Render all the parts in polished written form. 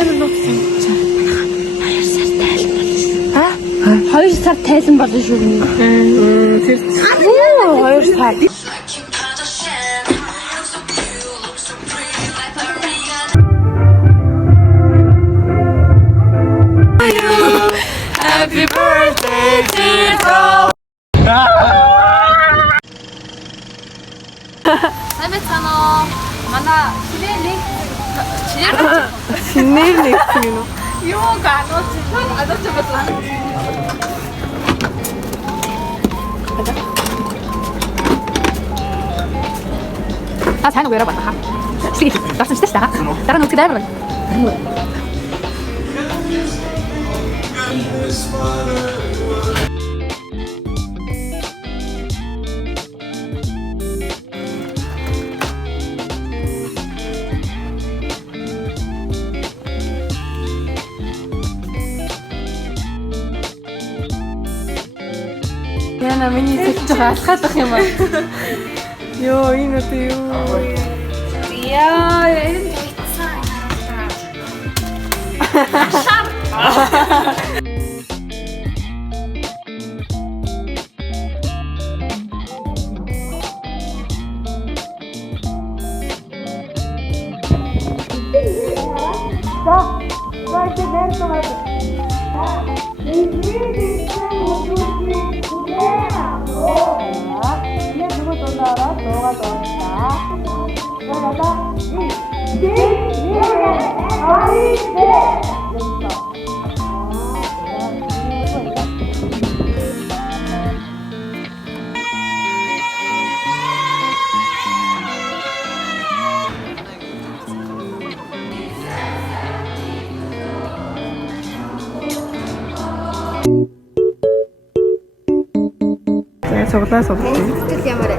амар нуугсан. 2 сар тайлан болно шүү. Тэр 2 сар. Happy birthday to you. 살배찬어 만나 진내일 넥스미노. 이모가 안 왔지. 안 왔지. 아, 잘 놓고 열어봐. 시기, 납품 시켰다. 나랑 어떻게 다 해봐. Яна миний зөв алхах юм аа. Йоо, энэ үү юу? Яа, энэ хэцүү. Цуглаа суглаа. Тэгэл ямар ээ.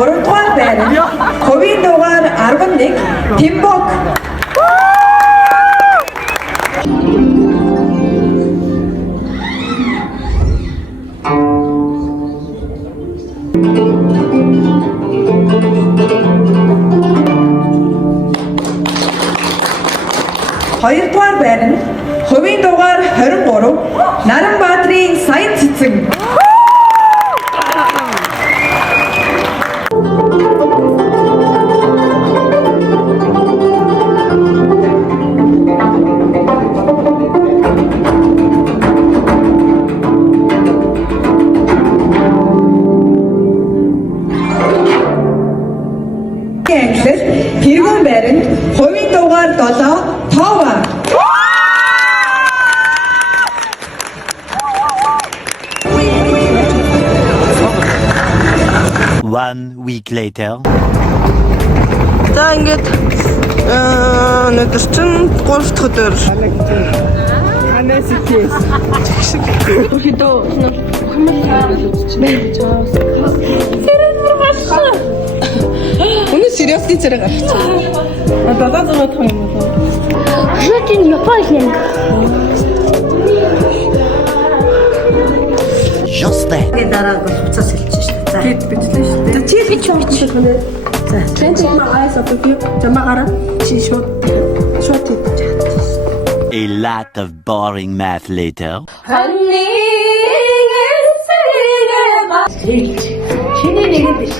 Оронтугаар байна. Ковид дугаар 11 Тимбок. Хоёрдугаар байна. Ковид дугаар 23 Наранбаатрын Саян цэцэн. Тэргүүн байранд хувийн дугаар 7 Това. One week later. За ингээд өнөөдөр чинь 3 дахь өдөр. Ханаас итээс. Хөдөө Өнөө сериусны зэрэг гарчихсан. Дадаа зураг юм уу? Жутин японлинг. Just that. Дараа буцаас хэлчих шүү дээ. Гэт бичлээ шүү дээ. За чи бич хөнөө. За тэнцээ айс апгүй замаараа чи шууд A lot of boring math later. чиний нэг биш.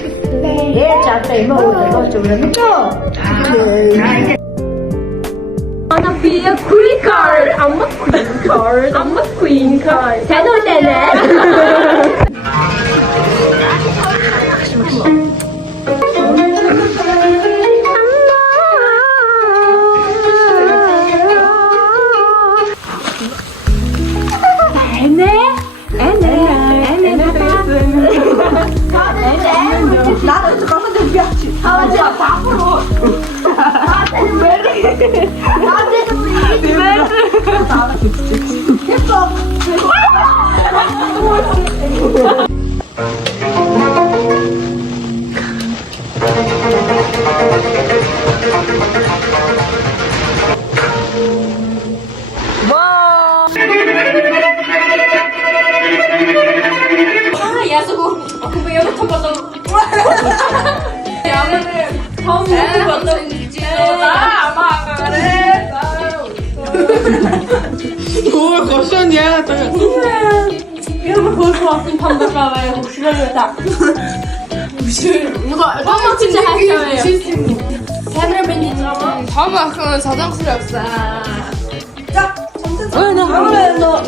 Яаж чадаа юм уу? Болж өгнө үү? Wanna be a queen card. I'm a queen card. I'm a queen card. 잘 놀래네. 나도 저거만 좀 비었지. 아, 진짜 바보로. 나한테는 왜 이래? 나한테는 왜 이래? Ой, koşun ya. 이러면 거기서 왔으면 반갑다 왜 혹시라도 누가 진짜 할 거예요. 카메라 밴디지 ama. Tamam, 사장스레 없어. 다음에 너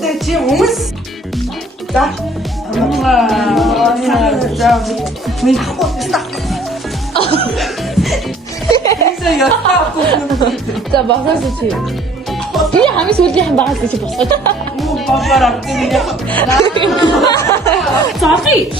네, 지금 오므스. 자. 진짜 마사지. 그냥 하면서 그냥 한 마사지 싶었어. 자기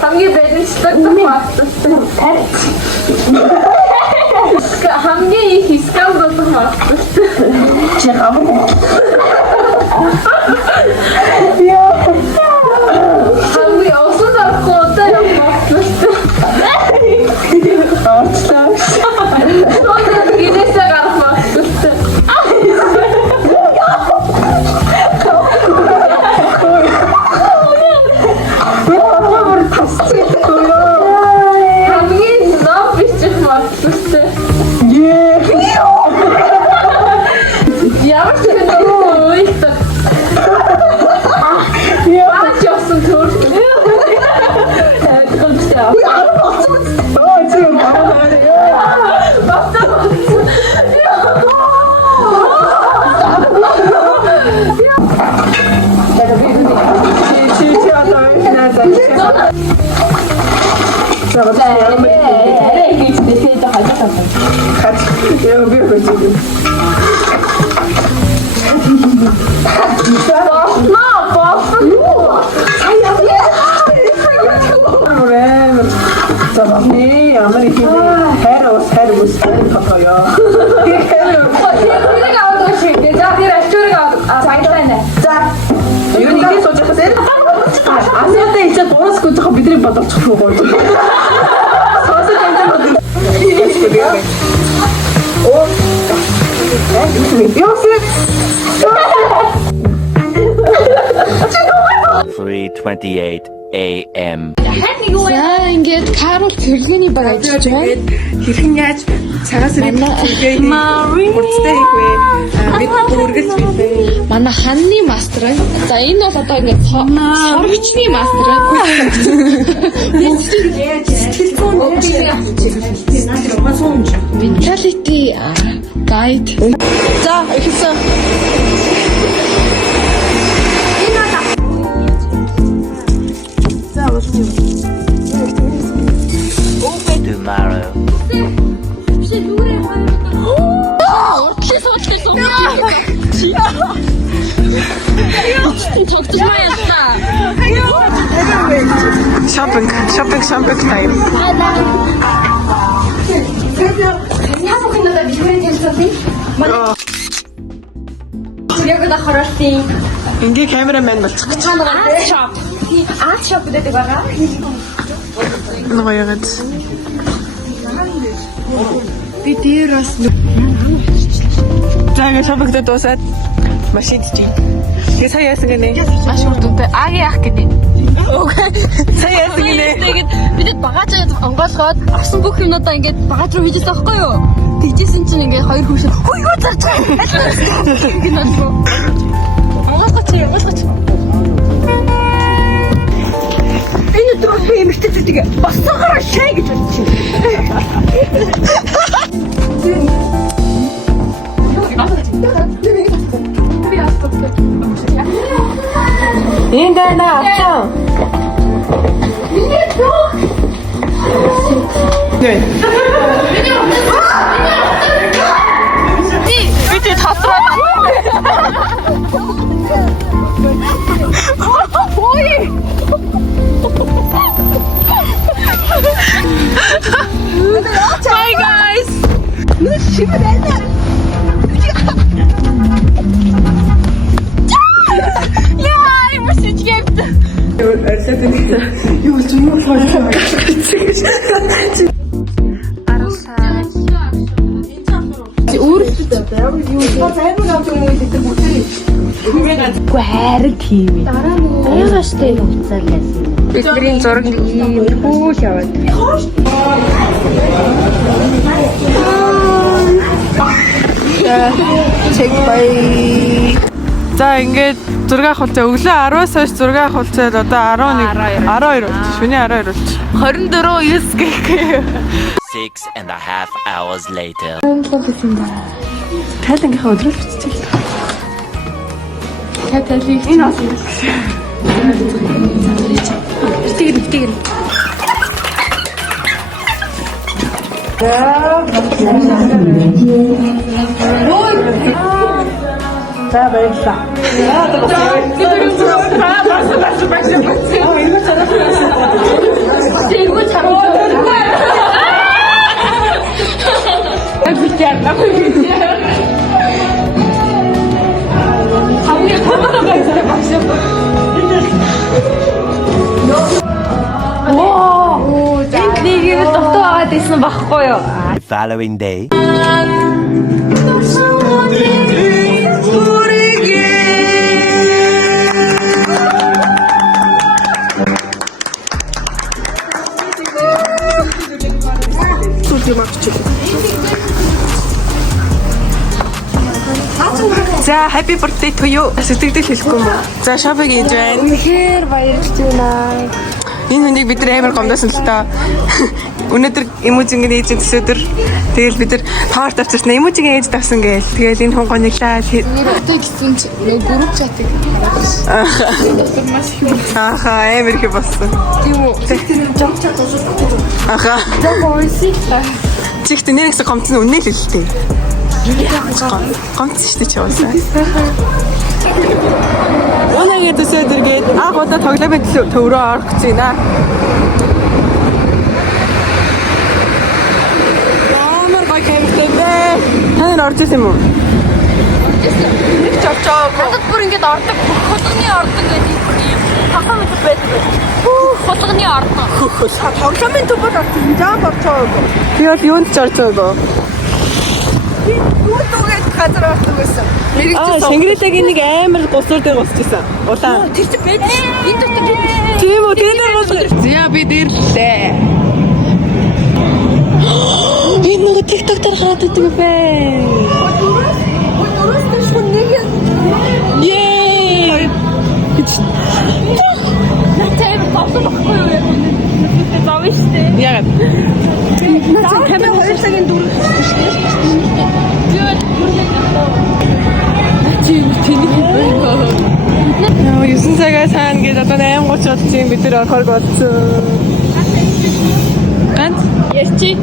Hangi bedin çıtakta bastı? Hangi hiskal da bastı? Hangi olsun da kolda yapmazdı? Sonra güneşe kalkmazdı. Hangi ne yapmış çıkmazdı? Yavaş işte. Bak yapsın tur. Evet, konuşacağım. (3:28 a.m.) За ингээд карол тэрхний баг ажиж байна. хэрхэн яаж цагаас үргэлж хурцтай хийх вэ? Бид үргэлж хийх. Манай ханны мастер байна. За энэ бол одоо ингээд соргичны мастер байна. Mentality guide. За ихсэн. Tomorrow. Shopping time. 여기다 걸었지. Ингээ камерамен болчих гэж. 아트숍 гэдэг байгаа. Энэ гоё яагаад. Би дээр бас За ингээ шопингд дуусаад машинд чи. Тэгээ сая яасан гэнэ? маш үрдүнтэй. Аги яах гэдэг. Сайн яасан гинэ. Тэгээд бидэд багаж онгоолгоод авсан бүх юмудаа ингээд багаж руу хийжсэн байхгүй юу? Тэгжсэн чинь ингээд хоёр хүүшээ хүй юу зарж байгаа. Гинэ. Онгоолгоч. Энэ тохи эмхтэй тэгээ бассагаараа шай гэж бодчих. Энд даа авсан. Бид тотроо. Bye guys. Бидний зураг иймэрхүү л яваад. Check bye. За ингээд зураг авах хугацаа өглөө 10-аас хойш зураг авах хугацаад одоо 12 болж шөнийн 12 болж 24 9 гэх. 6.5 hours later. Тайлангийнхаа өдрөл биччихлээ. Тайлыг Энэ олон. Битгэр. За баярлалаа. The following day. За happy birthday to you. Сэтгэлдээ хэлэхгүй юм уу? За шопинг хийж байна. Үнэхээр баярлж байна. Энэ хүнийг бид нар амар гомдоосон л тоо. Өнөөдөр эможингийн ээж төсөөдөр тэгэл бид нар торт авчирсан эможингийн ээж тавсан гээл. Тэгэл энэ хүн гониглаа. нэртэй гэсэн чи групп чатыг Аха амар их болсон. тийм үү. Аха. Чихт нэрээс гомцсон үнэ л хэлтэй. Гомцсон шүү дээ чи уусаа. Өнөөгийн төсөөдөр гээд анх удаа тоглоомын төв рүү орох гэж байна. Ямар гоё камертай бэ? Та нар орж ирсэн юм уу? Нэг ч орж байгаагүй. Хадад бүр ингээд ордог. Хулганы ордог гэдэг юм. Хахаа мэт байдаг. Хулганы ордог. Тоглоомын төв рүү орж ирсэн. Жаа орж байгаагүй. Би бол юунд ч орж байгаагүй. Түүгээд газар ордог байсан. Шангрилагийн нэг амар гусуур дээр гусчихсан. Улаан. Тэр чинь байж. Энэ дотор бид Тийм үү, тэр нар бол зя би дэрлээ. Энэ нэг TikTok дээр хараад байдаг бэ. Yay! тийм болсон байхгүй юу? Тэр завш тий. Яг. Наач камер 2 цагийн дүр шүү дээ. Яа, 9 цагаас хаана гээд одоо 8:30 болчихсон бид нар орохоор болсон. Ганц Ярьчи.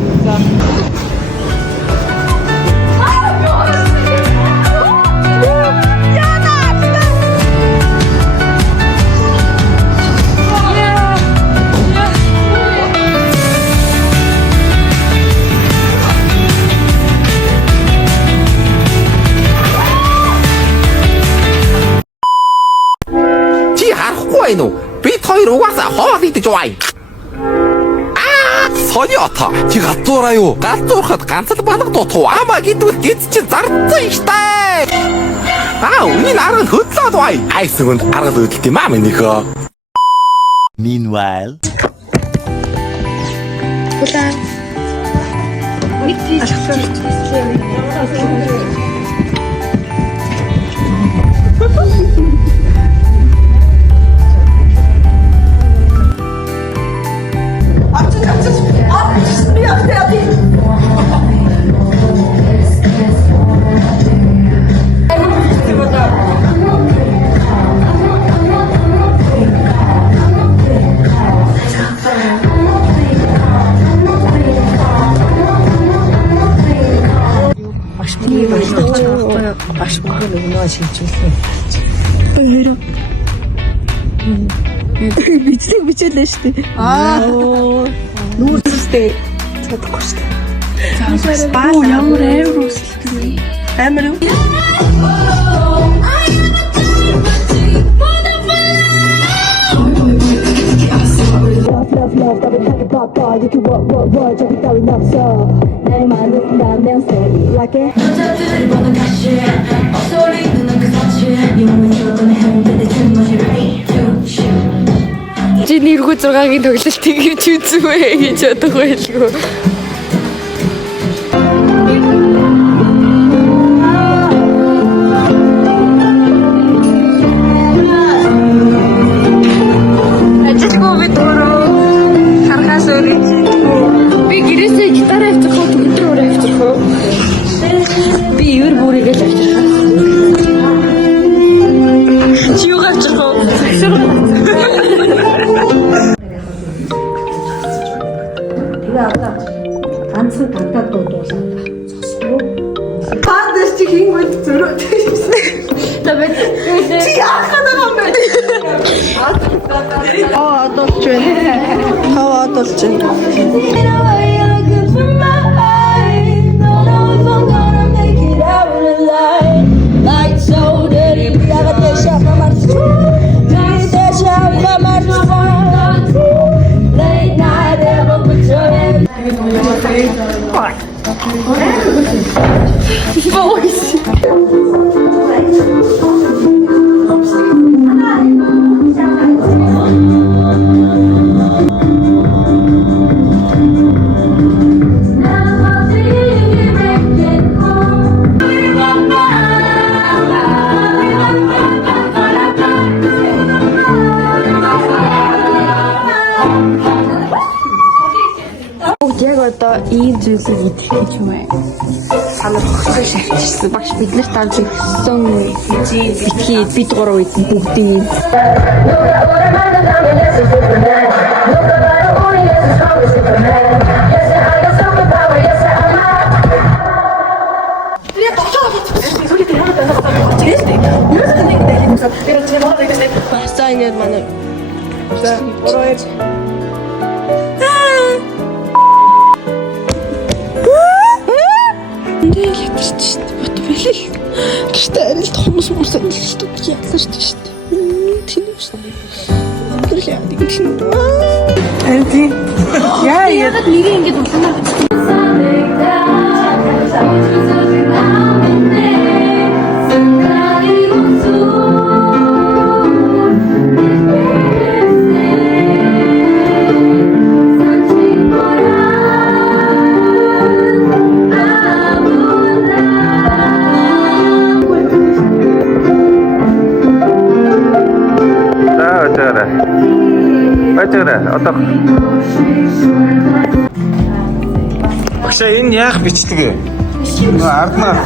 Чи харахгүй байна уу? Бид хоёр угаасаа хоол идэж байна. Соёота. Чи гадуураа юу? Гадуурхад ганц л банаг дутуу. Амаа гэдвэл гид чи зарцсан штэ. Энэ арга хөдлөөд бай. Айсгүнд арга хөдлөлт юм аа минийхөө. Meanwhile. Бичээлээ штэ. Нүүрстэй чадахгүй штэ. Оо ямар амар үсэлтэй. Амар юу? Чи нэргүй 6-гийн тоглолтыг гэж үзвэ гэж бодох байлгүй. Ажилгүй бид өөрөө харахаас өөр би гэрээсээ гитар авчих уу төгөлдрөөр авчих уу? Би өвөр бүрийгээ л авчих. Чи юу авчих уу? ганцхан гадаад дуудуулаад зогсдоо. Партнер чи хийнгүүт зөрөө. Чи яахана юм бэ? Одолч байна. Хаа одолч байна. Яг одоо ийм зүйлсийг идэх гэж юм аа. Санахгүй шаардчихсан. Багш биднэрт тааж өгсөн битгий бид гурав үйдэн бүгдийг. За ингэж манай. За орой. Ядарч бат билээ. Гэхдээ арил томс мус адилшдаг ядарч шүү дээ. Тэнэг шүү дээ. Тэр яа тийм. Арди. Яа яагаад нэрээ ингэж улаанаар одоо Багш энэ яах бичдэг вэ? Арднаа.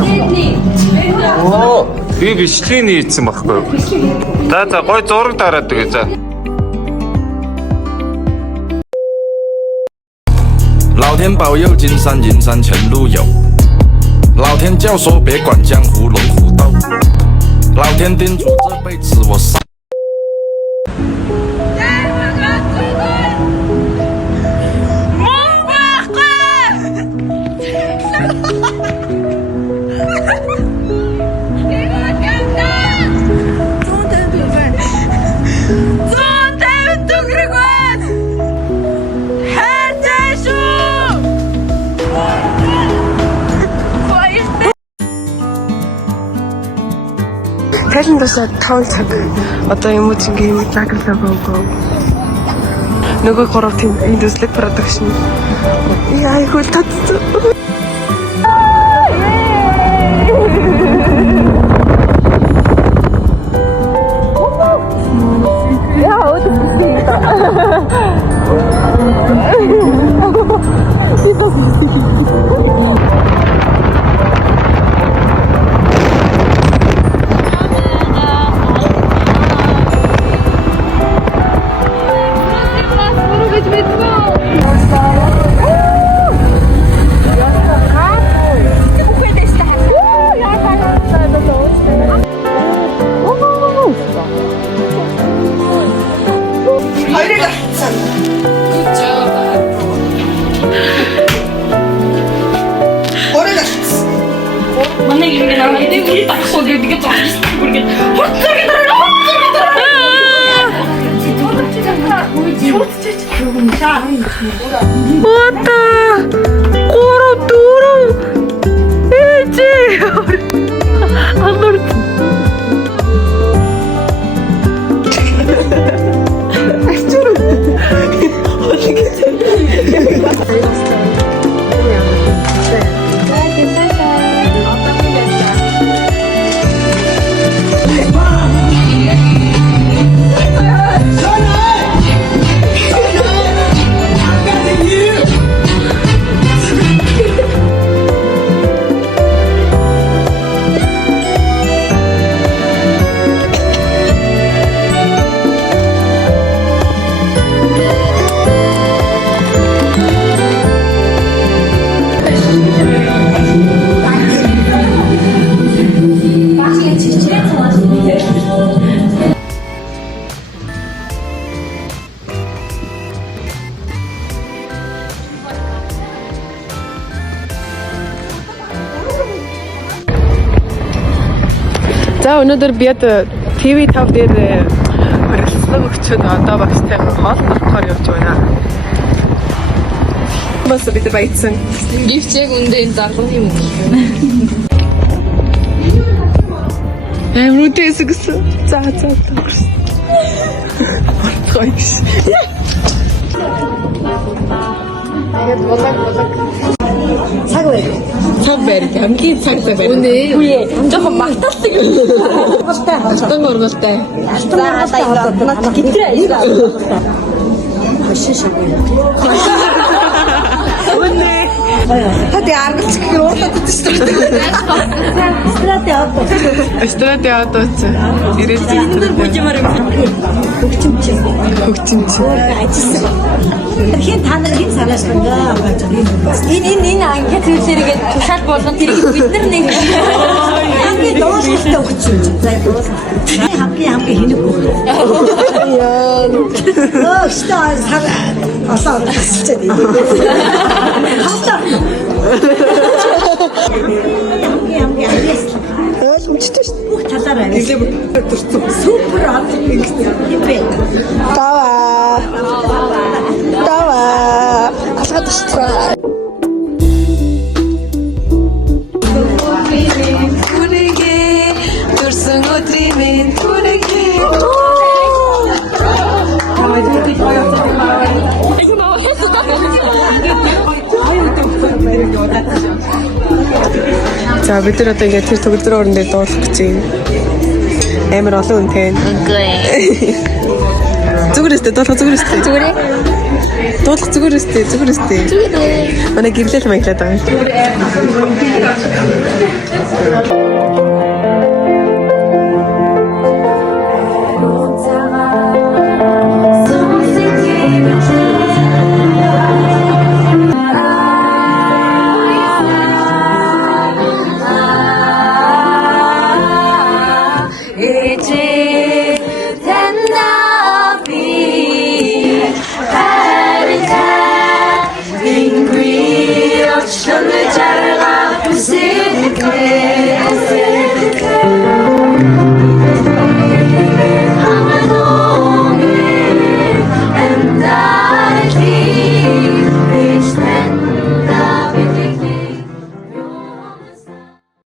Оо, би бичлэгийг нээсэн байхгүй юу? За гой зураг дараад өгье за. 老天保佑，金山银山前路有。老天教唆别管江湖龙虎斗。老天叮嘱这辈子我上。 Тайлан дусаад 5 цаг одоо юм уу чинь юм заглаа гоо. Нөгөө 3 тийм industrial production. Яа, их татсан. Манай ингэ наваа энийг үл тагсуу гэдэг ч үргэлж хурцаг гэдэг За өнөөдөр би TV5 дээр хүрэлцэн өгчөд одоо багштай хоол болохоор явж байна. Бас бид баяцсан. гівчэг үндэ энэ залуу юм. Эмрүүтэй гэсэн. За. Хойш. Тэгээд болог. Цаг байр. Хамгийн цаг байр. Үгүй ээ. Жохон магтаалдаг юм. Алтан орголтой. Наад гитрээ. Үнэ. Хатаа аргалч гэх юм уу? Эстрате авто. Ирээдүйн бүжмэр хөгчимч. Хин та нар хин салааш байгаа гэж энэ анги зүйлсэрэг тушаал болгон тэрийг бид нар нэг хамгийн дуусахтай өгчөж. За дуусах. Хамгийн хинэг үг. Яа. Өстөө асаа асчээд. Хавтаа. Мчтэй шүү. Бүх талаараа супер хипээ. Тава. Асаад шүү. Күнэгээ төрсөн өдрийн күнэгээ. За бид нар одоо ингээд тэр төгөлдрөө өрөн дээр дуулах гэж байна. Амар олон үнэтэй. Үгүй. Зүгээр өстэй дуулах зүгээр өстэй. Зүгээр ээ. Дуулах зүгээр өстэй. Манай гэрлэл маяглаад байгаа.